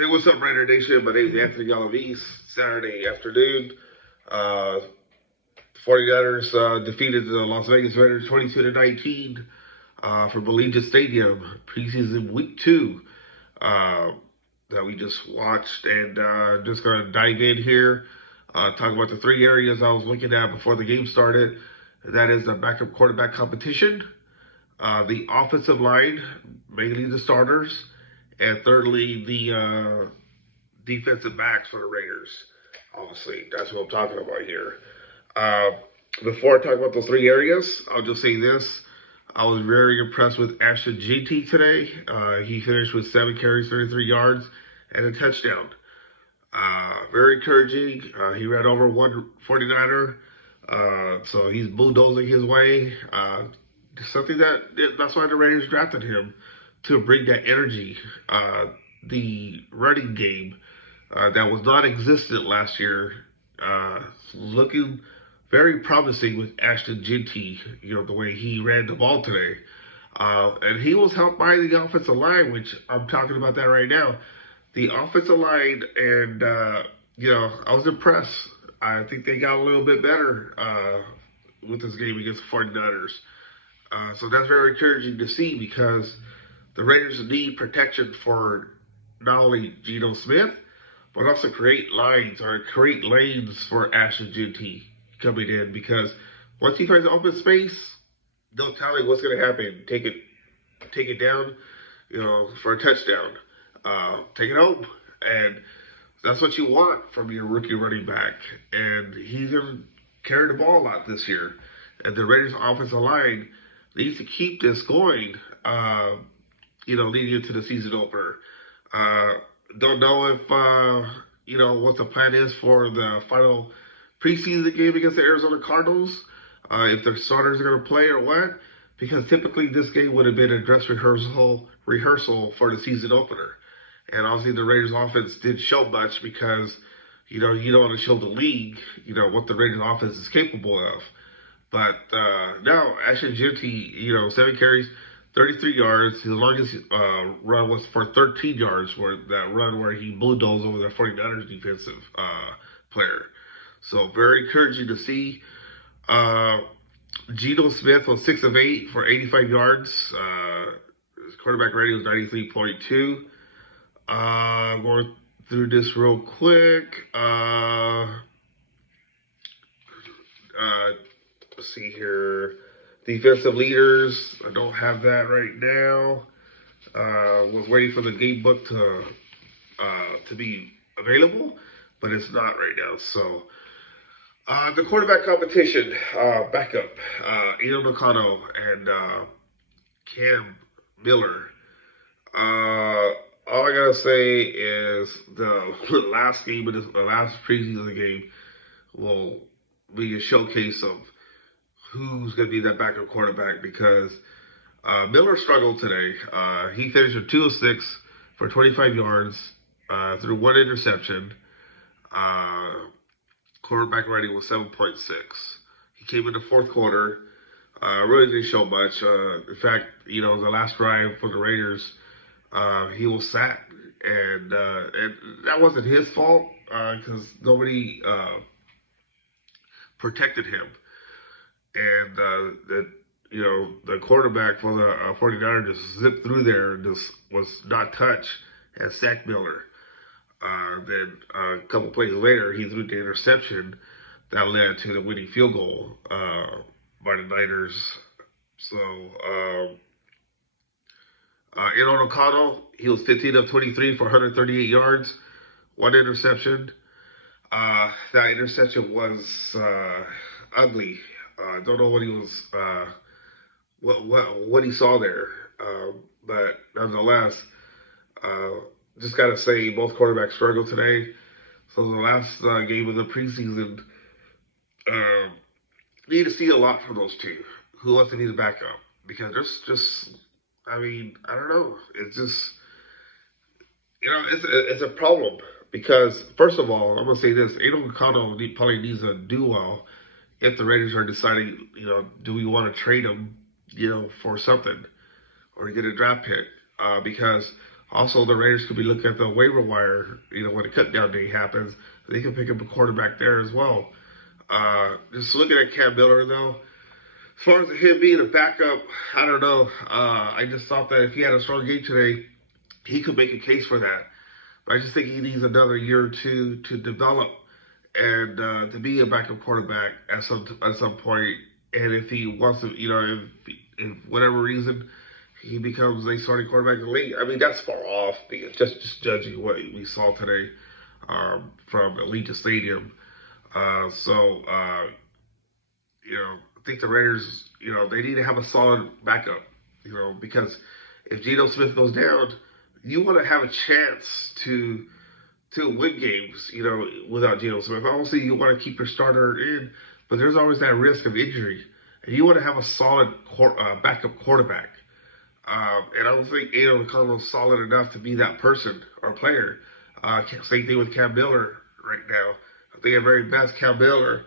Hey, what's up, Raider Nation? My name is Anthony Galavis. Saturday afternoon, uh, 49ers defeated the Las Vegas Raiders 22-19 from Allegiant Stadium, preseason week 2 uh, that we just watched. And just going to dive in here, talk about the three areas I was looking at before the game started. That is the backup quarterback competition, the offensive line, mainly the starters, and thirdly, the defensive backs for the Raiders. Obviously, that's what I'm talking about here. Uh, Before I talk about those three areas, I'll just say this. I was very impressed with Ashton GT today. He finished with 7 carries, 33 yards, and a touchdown. Very encouraging. He ran over one 49er, so he's bulldozing his way. Something that's why the Raiders drafted him, to bring that energy. The running game that was non-existent last year, looking very promising with Ashton Ginty. The way he ran the ball today, and he was helped by the offensive line, which I'm talking about that right now. The offensive line, and I was impressed. I think they got a little bit better with this game against the 49ers. So that's very encouraging to see, because the Raiders need protection for not only Geno Smith, but also create lines or create lanes for Ashton Ginty coming in, because once he finds open space, don't tell him what's going to happen. Take it down, for a touchdown. Take it home, and that's what you want from your rookie running back. And he's going to carry the ball a lot this year. And the Raiders' offensive line needs to keep this going, leading into the season opener. Don't know if, what the plan is for the final preseason game against the Arizona Cardinals, if their starters are going to play or what, because typically this game would have been a dress rehearsal for the season opener. And obviously the Raiders offense didn't show much, because, you don't want to show the league, what the Raiders offense is capable of. But now, Ashton Ginty, 7 carries, 33 yards. His longest run was for 13 yards, for that run where he bulldozed over the 49ers defensive player. So very encouraging to see. Geno Smith was 6 of 8 for 85 yards. His quarterback rating was 93.2. Going through this real quick. Let's see here. Defensive leaders. I don't have that right now. Was waiting for the game book to be available, but it's not right now. So the quarterback competition, backup, Ian Nakano and Cam Miller. All I gotta say is the last game of the last preseason game will be a showcase of who's going to be that backup quarterback, because Miller struggled today. He finished with 2 of 6 for 25 yards, through 1 interception. Quarterback rating was 7.6. He came in the fourth quarter, really didn't show much. In fact, the last drive for the Raiders, he was sacked, and that wasn't his fault, because nobody protected him. And the quarterback for the 49ers just zipped through there and just was not touched and sacked Miller. Then a couple plays later, he threw the interception that led to the winning field goal by the Niners. So, Aaron O'Connell, he was 15 of 23 for 138 yards, 1 interception. That interception was ugly. Don't know what he was, what he saw there, but nonetheless, just gotta say both quarterbacks struggled today. So the last game of the preseason, need to see a lot from those two. Who else to need to back up? Because I don't know. It's just, it's a problem. Because first of all, I'm gonna say this: Aiden Kano probably needs a duo if the Raiders are deciding, do we want to trade him, for something, or get a draft pick? Because Also, the Raiders could be looking at the waiver wire. When the cut down day happens, they can pick up a quarterback there as well. Just looking at Cam Miller though, as far as him being a backup, I don't know. I just thought that if he had a strong game today, he could make a case for that. But I just think he needs another year or two to develop and to be a backup quarterback at some point. And if he wants to, if whatever reason he becomes a starting quarterback in the league, I mean that's far off. Just judging what we saw today from Allegiant Stadium. I think the Raiders, they need to have a solid backup, because if Geno Smith goes down, you want to have a chance to win games, without Geno Smith. Obviously, you want to keep your starter in, but there's always that risk of injury, and you want to have a solid backup quarterback. And I don't think Aiden O'Connell is solid enough to be that person or player. Same thing with Cam Miller right now. I think at very best, Cam Miller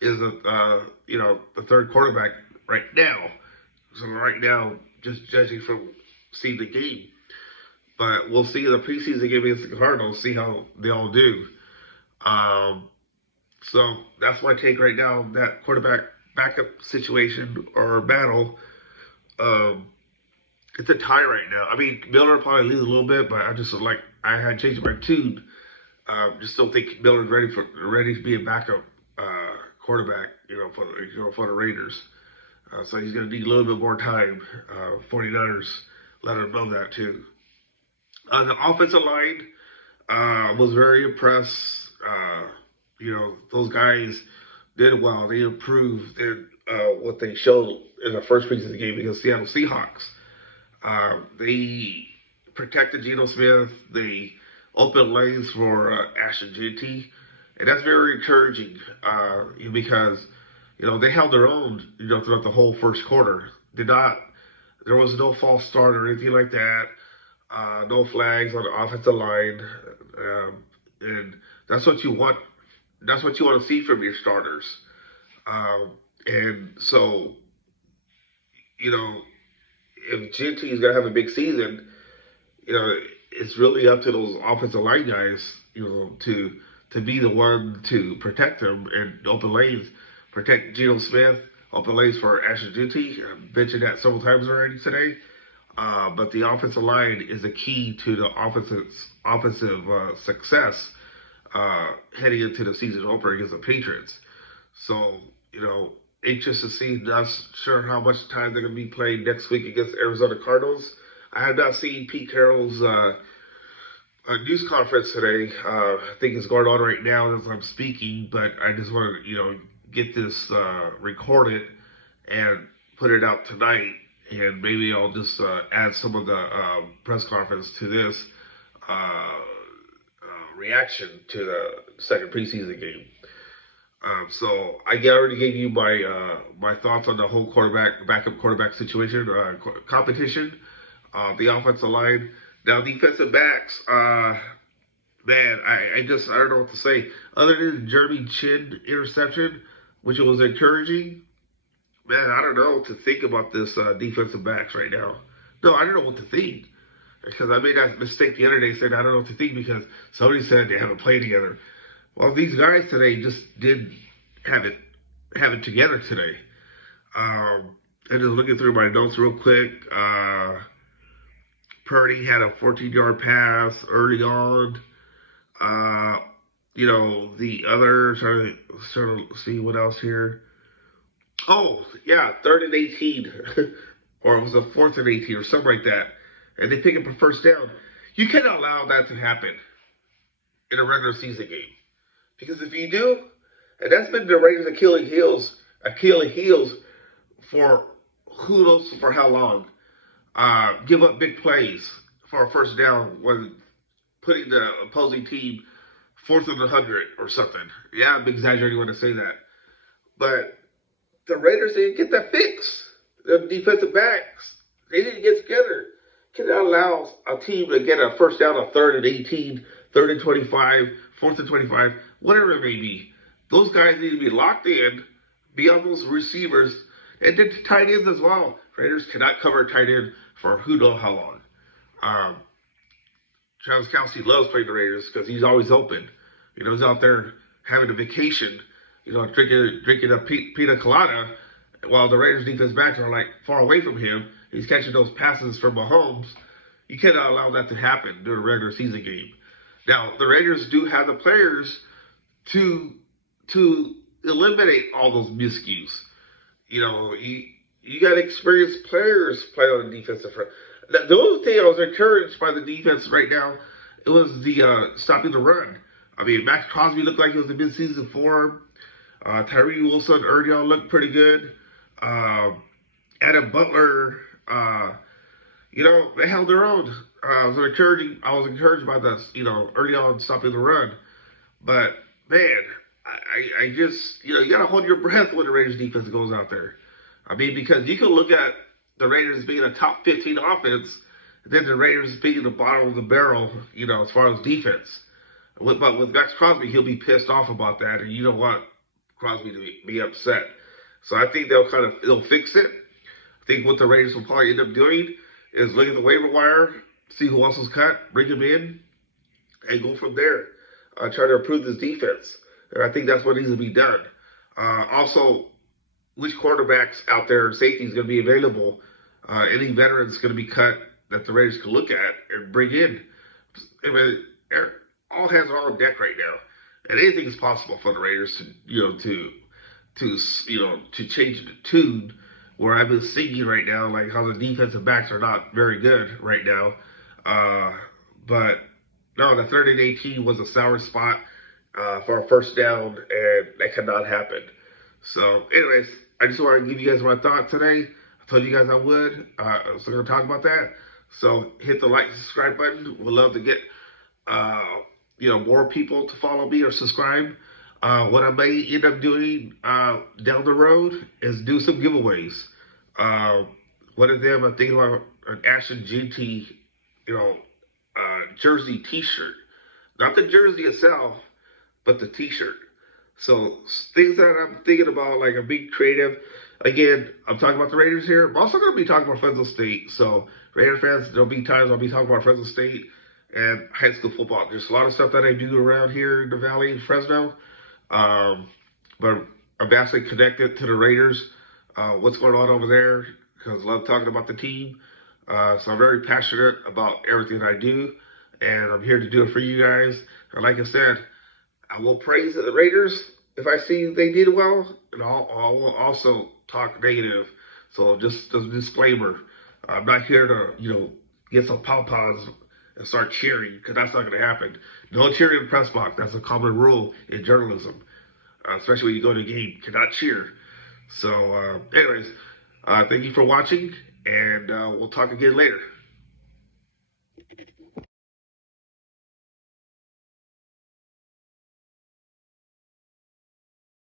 is the third quarterback right now. So right now, just judging from seeing the game. But we'll see in the preseason game against the Cardinals, see how they all do. So that's my take right now on that quarterback backup situation or battle. It's a tie right now. I mean, Miller probably leads a little bit, but I had changed my tune. Just don't think Miller's ready to be a backup quarterback, for the Raiders. So he's going to need a little bit more time. 49ers let him know that too. The offensive line was very impressed. Those guys did well. They improved in what they showed in the first preseason game against Seattle Seahawks. They protected Geno Smith. They opened lanes for Ashton Jeanty. And that's very encouraging because, they held their own, throughout the whole first quarter. There was no false start or anything like that. No flags on the offensive line. And that's what you want. That's what you want to see from your starters. And so, if Jeanty is going to have a big season, it's really up to those offensive line guys, to be the one to protect them and open lanes, protect Geno Smith, open lanes for Ashton Jeanty. I mentioned that several times already today. But the offensive line is the key to the offensive success heading into the season opener against the Patriots. So, anxious to see. Not sure how much time they're going to be playing next week against Arizona Cardinals. I have not seen Pete Carroll's news conference today. I think it's going on right now as I'm speaking, but I just want to, get this recorded and put it out tonight. And maybe I'll just add some of the press conference to this reaction to the second preseason game. So I already gave you my thoughts on the whole backup quarterback situation, competition, the offensive line. Now defensive backs, man, I don't know what to say. Other than Jeremy Chin interception, which was encouraging, man, I don't know what to think about this defensive backs right now. No, I don't know what to think. Because I made that mistake the other day saying I don't know what to think because somebody said they haven't played together. Well, these guys today just did have it together today. And just looking through my notes real quick, Purdy had a 14-yard pass early on. The other, trying to see what else here. Oh, yeah, 3rd and 18. Or it was a 4th and 18 or something like that. And they pick up a first down. You cannot allow that to happen in a regular season game. Because if you do, and that's been the Raiders' Achilles heels for who knows for how long. Give up big plays for a first down when putting the opposing team 4th and 100 or something. Yeah, I'm exaggerating when I say that. But the Raiders didn't get that fix. The defensive backs, they didn't get together. Cannot allow a team to get a first down on 3rd and 18, 3rd and 25, 4th and 25, whatever it may be. Those guys need to be locked in, be on those receivers, and then tight ends as well. Raiders cannot cover tight end for who knows how long. Travis Kelce loves playing the Raiders because he's always open. You know, he's out there having a vacation, you know, drinking a pina colada while the Raiders defense backs are like far away from him. He's catching those passes from Mahomes. You cannot allow that to happen during a regular season game. Now, the Raiders do have the players to eliminate all those miscues. You know, you got experienced players play on the defensive front. The only thing I was encouraged by the defense right now, it was the stopping the run. I mean, Max Crosby looked like he was in midseason form. Tyree Wilson, Erdion looked pretty good. Adam Butler, you know, they held their own. I was encouraged by the, you know, Erdion stopping the run. But man, I just, you know, you gotta hold your breath when the Raiders defense goes out there. I mean, because you can look at the Raiders being a top 15 offense, and then the Raiders being the bottom of the barrel, you know, as far as defense. But with Max Crosby, he'll be pissed off about that, and you don't want Crosby to be upset. So I think they'll fix it. I think what the Raiders will probably end up doing is look at the waiver wire, see who else was cut, bring him in, and go from there. Try to improve this defense. And I think that's what needs to be done. Also, which quarterbacks out there, safety is going to be available. Any veterans going to be cut that the Raiders can look at and bring in. I mean, all hands are on deck right now, and anything is possible for the Raiders to change the tune. Where I've been singing right now, like how the defensive backs are not very good right now. But no, the 3rd and 18 was a sour spot for a first down, and that cannot happen. So, anyways, I just want to give you guys my thoughts today. I told you guys I would. So we're going to talk about that. So hit the like and subscribe button. We'd love to get more people to follow me or subscribe. What I may end up doing down the road is do some giveaways. One of them, I'm thinking about an Ashton GT, jersey T-shirt. Not the jersey itself, but the T-shirt. So things that I'm thinking about, like I'm being creative. Again, I'm talking about the Raiders here. I'm also going to be talking about Fresno State. So Raider fans, there'll be times I'll be talking about Fresno State and high school football. There's a lot of stuff that I do around here in the Valley in Fresno. But I'm vastly connected to the Raiders. What's going on over there? Because I love talking about the team. So I'm very passionate about everything I do. And I'm here to do it for you guys. And like I said, I will praise the Raiders if I see they did well. And I will also talk negative. So just a disclaimer. I'm not here to, get some pom-poms and start cheering, because that's not going to happen. No cheering in the press box. That's a common rule in journalism, especially when you go to a game. You cannot cheer. So, anyways, thank you for watching, and we'll talk again later.